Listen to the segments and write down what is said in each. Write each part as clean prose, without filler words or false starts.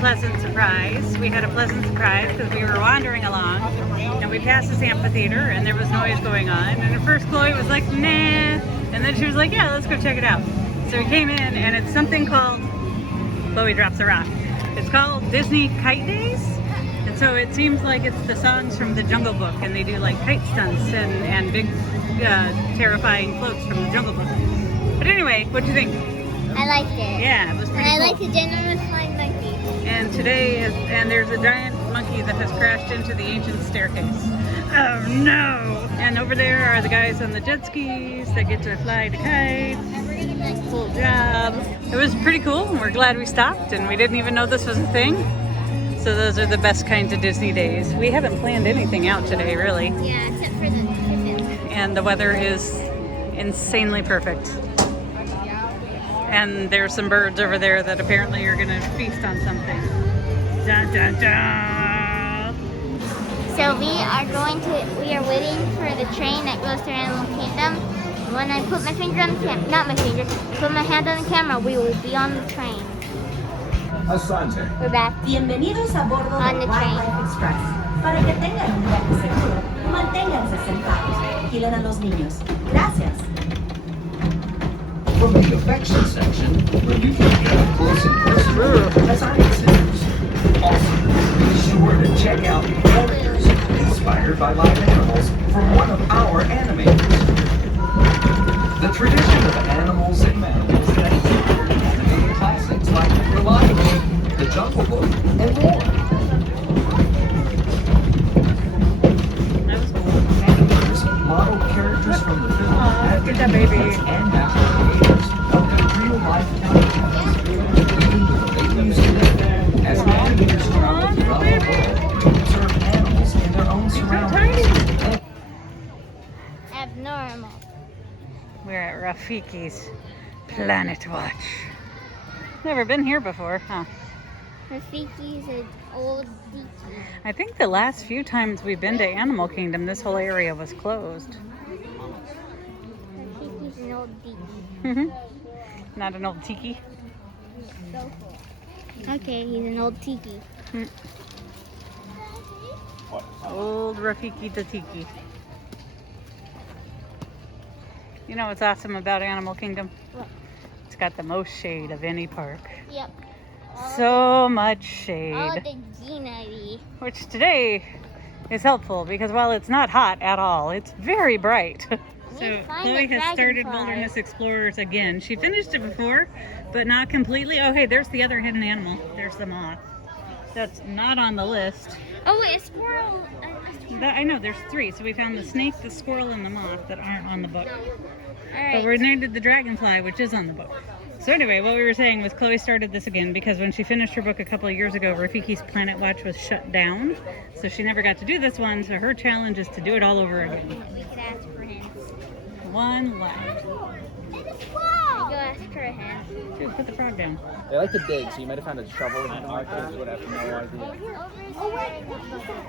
Pleasant surprise. We had a pleasant surprise because we were wandering along and we passed this amphitheater and there was noise going on, and at first Chloe was like, nah, and then she was like, yeah, let's go check it out. So we came in and it's something called, Chloe drops a rock, it's called Disney Kite Days. And so it seems like it's the songs from the Jungle Book, and they do like kite stunts and big terrifying floats from the Jungle Book. But anyway, what'd you think? I liked it. Yeah, it was pretty cool. I liked the ginormous flying monkey. And today and there's a giant monkey that has crashed into the ancient staircase. Oh no! And over there are the guys on the jet skis that get to fly the kites. Cool job. It was pretty cool, and we're glad we stopped, and we didn't even know this was a thing. So those are the best kinds of Disney days. We haven't planned anything out today, really. Yeah, except for the tickets. And the weather is insanely perfect. And there's some birds over there that apparently are gonna feast on something. Dun, dun, dun. So we are waiting for the train that goes to Animal Kingdom. When I put my finger on the camera, not my finger, put my hand on the camera, we will be on the train. Asante. We're back. Bienvenidos a bordo On del the train. Wildlife Express. Para que tengan un viaje seguro, manténganse sentados. Vigilen a los niños. Gracias. From the affection section, where you can get up close and personal as I consider. Also, be sure to check out characters inspired by live animals from one of our animators. The tradition of animals and mammals that inspired animated classics like The Lion King, The Jungle Book, and more. Animators modeled characters from the film after the babies and natural creators of their real-life counterparts. As animators travel throughout the world to observe animals in their own surroundings. Abnormal. We're at Rafiki's Planet Watch. Never been here before, huh? Rafiki's an old geeky. I think the last few times we've been to Animal Kingdom, this whole area was closed. Rafiki's an old geeky. Not an old tiki. Okay, he's an old tiki. Old Rafiki the tiki. You know what's awesome about Animal Kingdom? What? It's got the most shade of any park. Yep. So much All shade. the greenery. Which today is helpful because while it's not hot at all, it's very bright. So find Chloe the has started dragonfly. Wilderness Explorers again. She finished it before, but not completely. Oh, hey, there's the other hidden animal. There's the moth. That's not on the list. Oh wait, a squirrel. I know, there's 3. So we found the snake, the squirrel, and the moth that aren't on the book. All But we right. named the dragonfly, which is on the book. So anyway, what we were saying was Chloe started this again because when she finished her book a couple of years ago, Rafiki's Planet Watch was shut down. So she never got to do this one. So her challenge is to do it all over again. We could ask for hints. One left. I go ask for a hint. Dude, put the frog down. They like to dig, so you might have found a shovel or something like that. Would have no idea.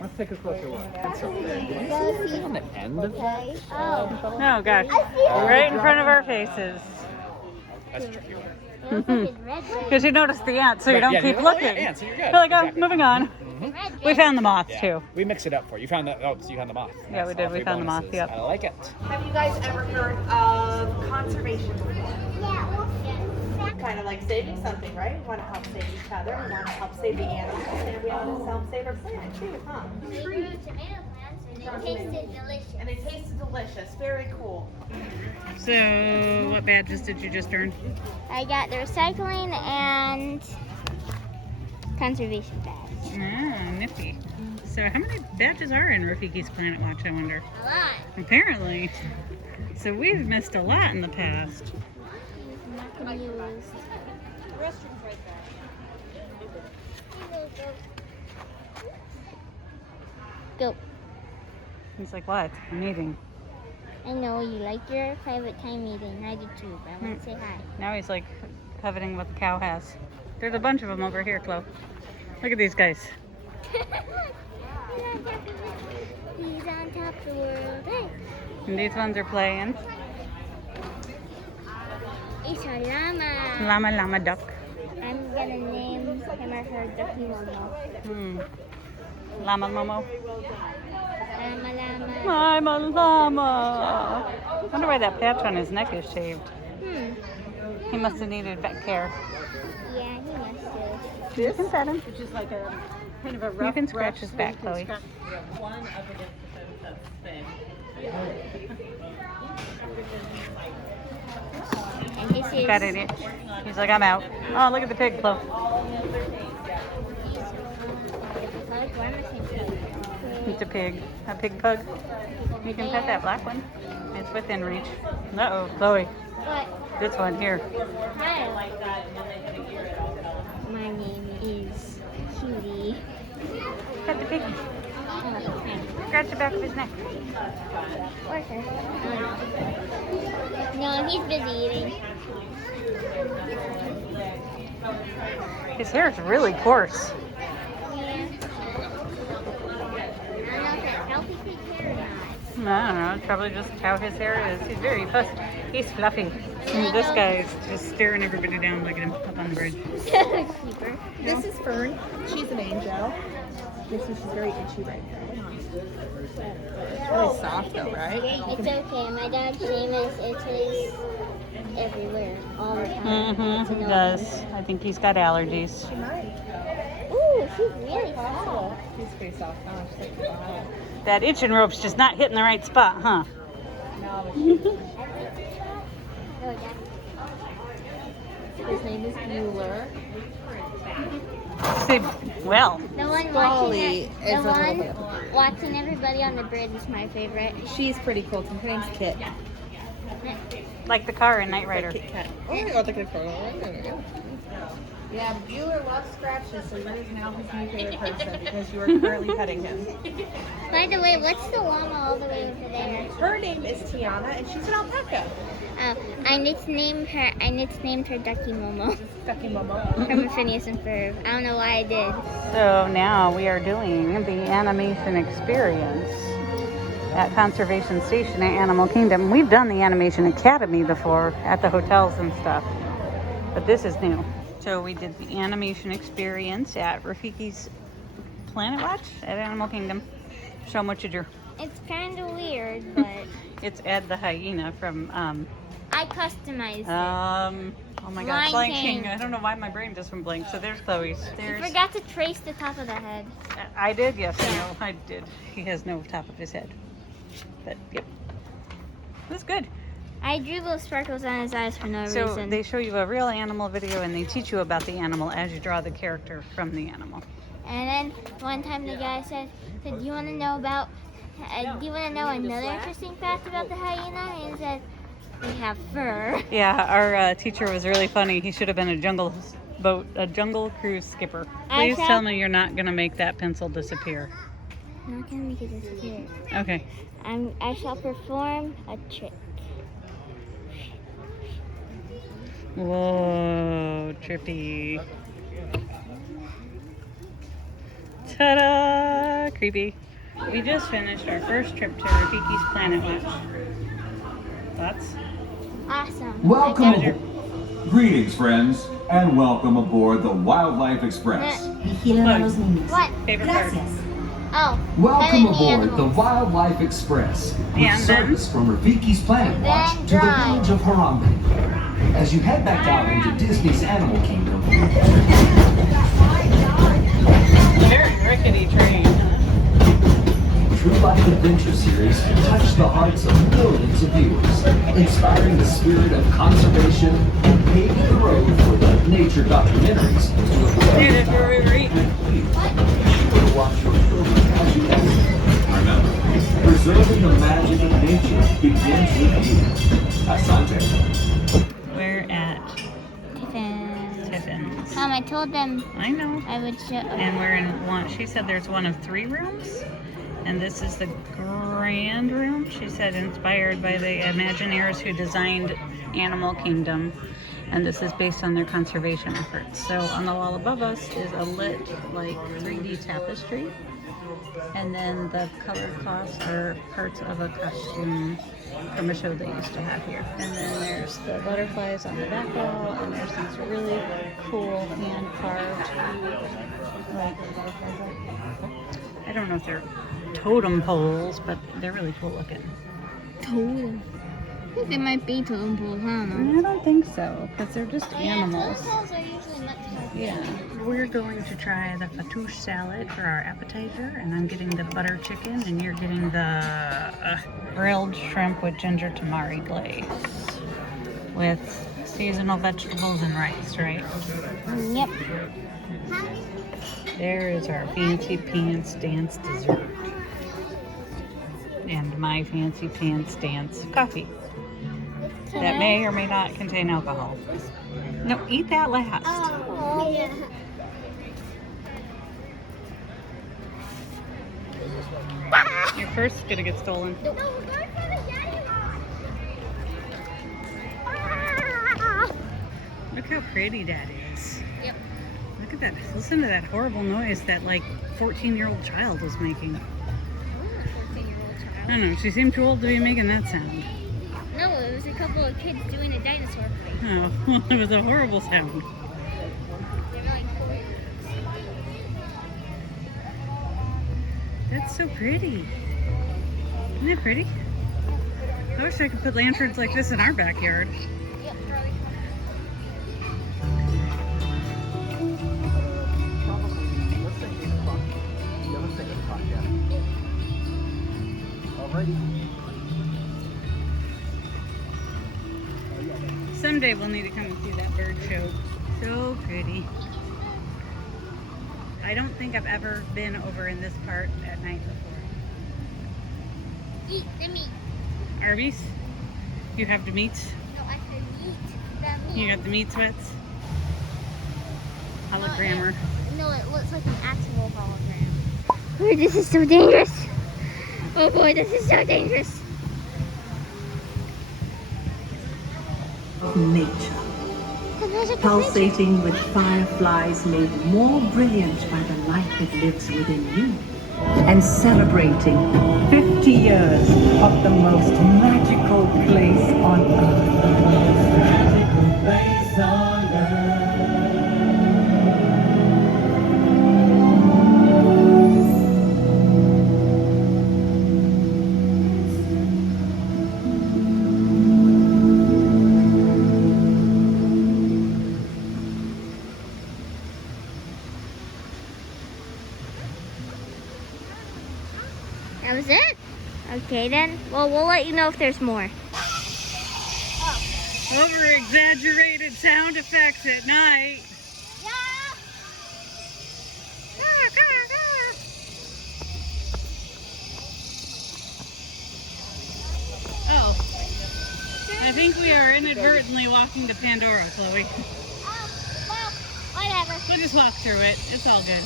Let's take a closer look. It's over there. Did you see anything on the end of that? Oh. Oh gosh, right in front of our faces. That's a tricky one. It looks like it's red. Because you noticed the ant, so you Right, don't yeah, keep oh, looking. yeah, ants, so you're good. You're like, oh, Exactly. moving on. Red, We found the moth too. We mix it up for you. You found that. Oh, so you found the moth. Yeah, we That's did. all We 3 found the moth, bonuses. yep. I like it. Have you guys ever heard of conservation? Kind of like saving something, right? We want to help save each other. We want to help save the animals, and we want to help save our planet too, huh? We grew tomato plants and they tasted delicious. And they tasted delicious. Very cool. So, what badges did you just earn? I got the recycling and conservation badge. Ah, nifty. So, how many badges are in Rafiki's Planet Watch, I wonder? A lot. Apparently. So, we've missed a lot in the past. Not gonna use. Go. He's like, what? I'm eating. I know you like your private time meeting. I do too, but I want to say hi. Now he's like coveting what the cow has. There's a bunch of them over here, Chloe. Look at these guys. He's on top of the world. Hey. And these ones are playing. It's a llama. Llama, llama, duck. I'm gonna name him or her Ducky Momo. Llama, momo. Llama, llama. I'm a llama. I wonder why that patch on his neck is shaved. He must have needed vet care. Yeah, he must have. You can pet him. Which is like a kind of a You can scratch his back, Chloe. one up against the fence that's thin. And this is. Got it. He's like, I'm out. Oh, look at the pig, Chloe. It's a pig. A pig pug. You can pet that black one. It's within reach. Uh-oh, Chloe. What? This one here. Hi. My name is Cutie. Pet the pig. Scratch the back of his neck. Or her. No, he's busy eating. His hair is really coarse. Yeah. I don't know if that's healthy pig hair or not. I don't know. It's probably just how his hair is. He's very fussy. He's fluffy. And this guy is just staring everybody down. Look at him up on the bridge. Keeper. This is Fern. She's an angel. She's very itchy right now. It's really soft though, right? It's okay. My dog Seamus itches everywhere, all the time. It's He annoying. does. I think he's got allergies. She might. Ooh, she's really soft. She's pretty soft. Oh, she's like a bottle. That itching rope's just not hitting the right spot, huh? Oh, yeah. His name is Bueller. See, well, The one Scully watching is a the little one bit. watching everybody on the bridge is my favorite. She's pretty cool too. Her name's Kit. like the car in Knight Rider. Kit Kat. Oh, I got the good photo. Yeah, Bueller loves scratches, so you're now his new favorite person because you are currently petting him. By the way, what's the llama all the way over there? Her name is Tiana, and she's an alpaca. Oh, I nicknamed her Ducky Momo Ducky Momo. from Phineas and Ferb. I don't know why I did. So now we are doing the animation experience at Conservation Station at Animal Kingdom. We've done the Animation Academy before at the hotels and stuff, but this is new. So we did the animation experience at Rafiki's Planet Watch at Animal Kingdom. Show them what you drew. It's kind of weird, but It's Ed the hyena from I customized it. Oh my Lion gosh, Lion King. King. I don't know why my brain just went blank. So there's Chloe's. You There's. forgot to trace the top of the head. I did, yes, I know, I did. He has no top of his head. But, yep. That's good. I drew little sparkles on his eyes for no So reason. they show you a real animal video and they teach you about the animal as you draw the character from the animal. And then one time the guy said, "Do you want to know about? Do you want to know another interesting fact about the hyena?" And he said, "They have fur." Yeah, our teacher was really funny. He should have been a jungle cruise skipper. Please tell me you're not going to make that pencil disappear. I'm not gonna make it disappear. Okay. I shall perform a trick. Whoa, trippy. Ta-da! Creepy. We just finished our first trip to Rafiki's Planet Watch. Thoughts? Awesome. Welcome I got- aboard. Greetings, friends, and welcome aboard the Wildlife Express. Vigilan a los niños. What? Favorite part? Gracias. Oh. Welcome petting the aboard the animals. Wildlife Express, with And then? service from Rafiki's Planet And Watch then to the drive. village of Harambe. As you head back out into Disney's Animal Kingdom, Very rickety train. True Life Adventure Series touched the hearts of millions of viewers, inspiring the spirit of conservation and paving the road for the nature documentaries to the Dude, that's where we were eating. Be sure to watch your children as you exit. Remember, preserving the magic of nature begins with you. Asante. We're at Tiffin. Tiffin's. I told them I know. I would show. And we're in one. She said there's one of 3 rooms. And this is the grand room. She said inspired by the Imagineers who designed Animal Kingdom. And this is based on their conservation efforts. So on the wall above us is a lit, like, 3D tapestry. And then the colored cloths are parts of a costume from a show they used to have here. And then there's the butterflies on the back wall, and there's these really cool hand-carved, like, I don't know if they're totem poles, but they're really cool looking. Totem. I think they might be totem poles. I don't know. I don't think so, because they're just animals. Totem poles are usually meant to have. Yeah, we're going to try the fattoush salad for our appetizer, and I'm getting the butter chicken, and you're getting the grilled shrimp with ginger tamari glaze with seasonal vegetables and rice, right? Yep. There is our fancy pants dance dessert. And my fancy pants dance coffee. That may or may not contain alcohol. No, eat that last. Oh, yeah. You're first gonna get stolen. No, we're going for the daddy one. Look how pretty that is. Yep. Look at that. Listen to that horrible noise that like 14-year-old child was making. I don't know, she seemed too old to be making that sound. No, it was a couple of kids doing a dinosaur fight. Oh, it was a horrible sound. That's so pretty. Isn't it pretty? I wish I could put lanterns like this in our backyard. Yep, Charlie. Let's say 8 o'clock. Yeah, let's say 8 o'clock, yeah. Alrighty. Someday we'll need to come and see that bird show. So pretty. I don't think I've ever been over in this part at night before. Eat the meat. Arby's? You have the meats? No, I said eat the meat. You got the meat sweats? Hologrammer. No, it looks like an actual hologram. Oh, this is so dangerous. Oh boy, this is so dangerous. Nature, The magic of nature. pulsating with fireflies made more brilliant by the light that lives within you. And celebrating 50 years of the most magical place on earth. That was it? Okay then. Well, we'll let you know if there's more. Over-exaggerated sound effects at night. Oh, I think we are inadvertently walking to Pandora, Chloe. Oh, well, whatever. We'll just walk through it. It's all good.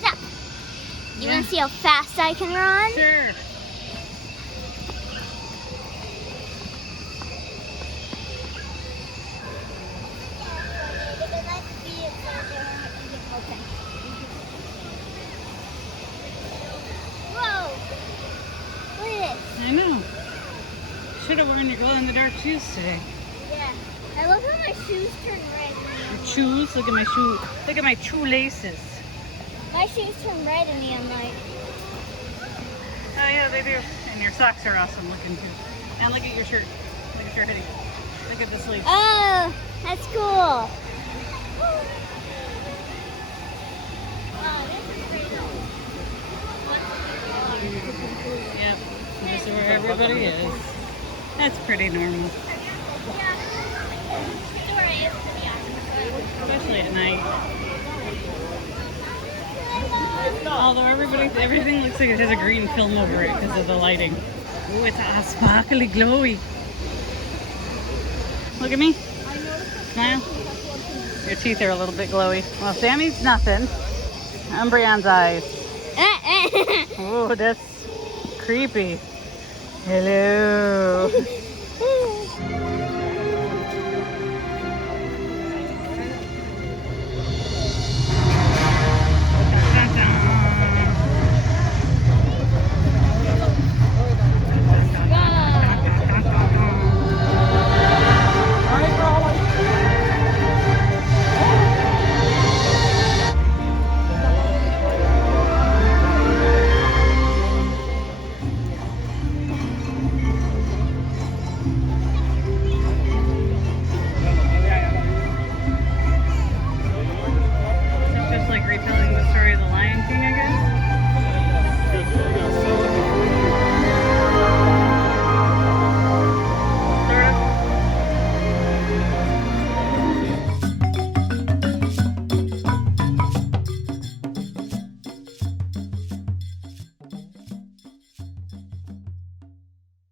Stop. You want to see how fast I can run? Sure. Whoa! Look at this. I know. Should have worn your glow-in-the-dark shoes today. Yeah. I love how my shoes turn red. Your shoes? Look at my shoe. Look at my shoelaces. My shoes turn red in the light. Oh yeah, they do. And your socks are awesome looking too. And look at your shirt. Look at your hoodie. Look at the sleeves. Oh, that's cool. Yep. This is where everybody is. That's pretty normal. Especially at night. Although everything looks like it has a green film over it because of the lighting. Ooh, it's all sparkly glowy. Look at me. Smile. Your teeth are a little bit glowy. Well, Sammy's nothing. Umbreon's eyes. Oh, that's creepy. Hello.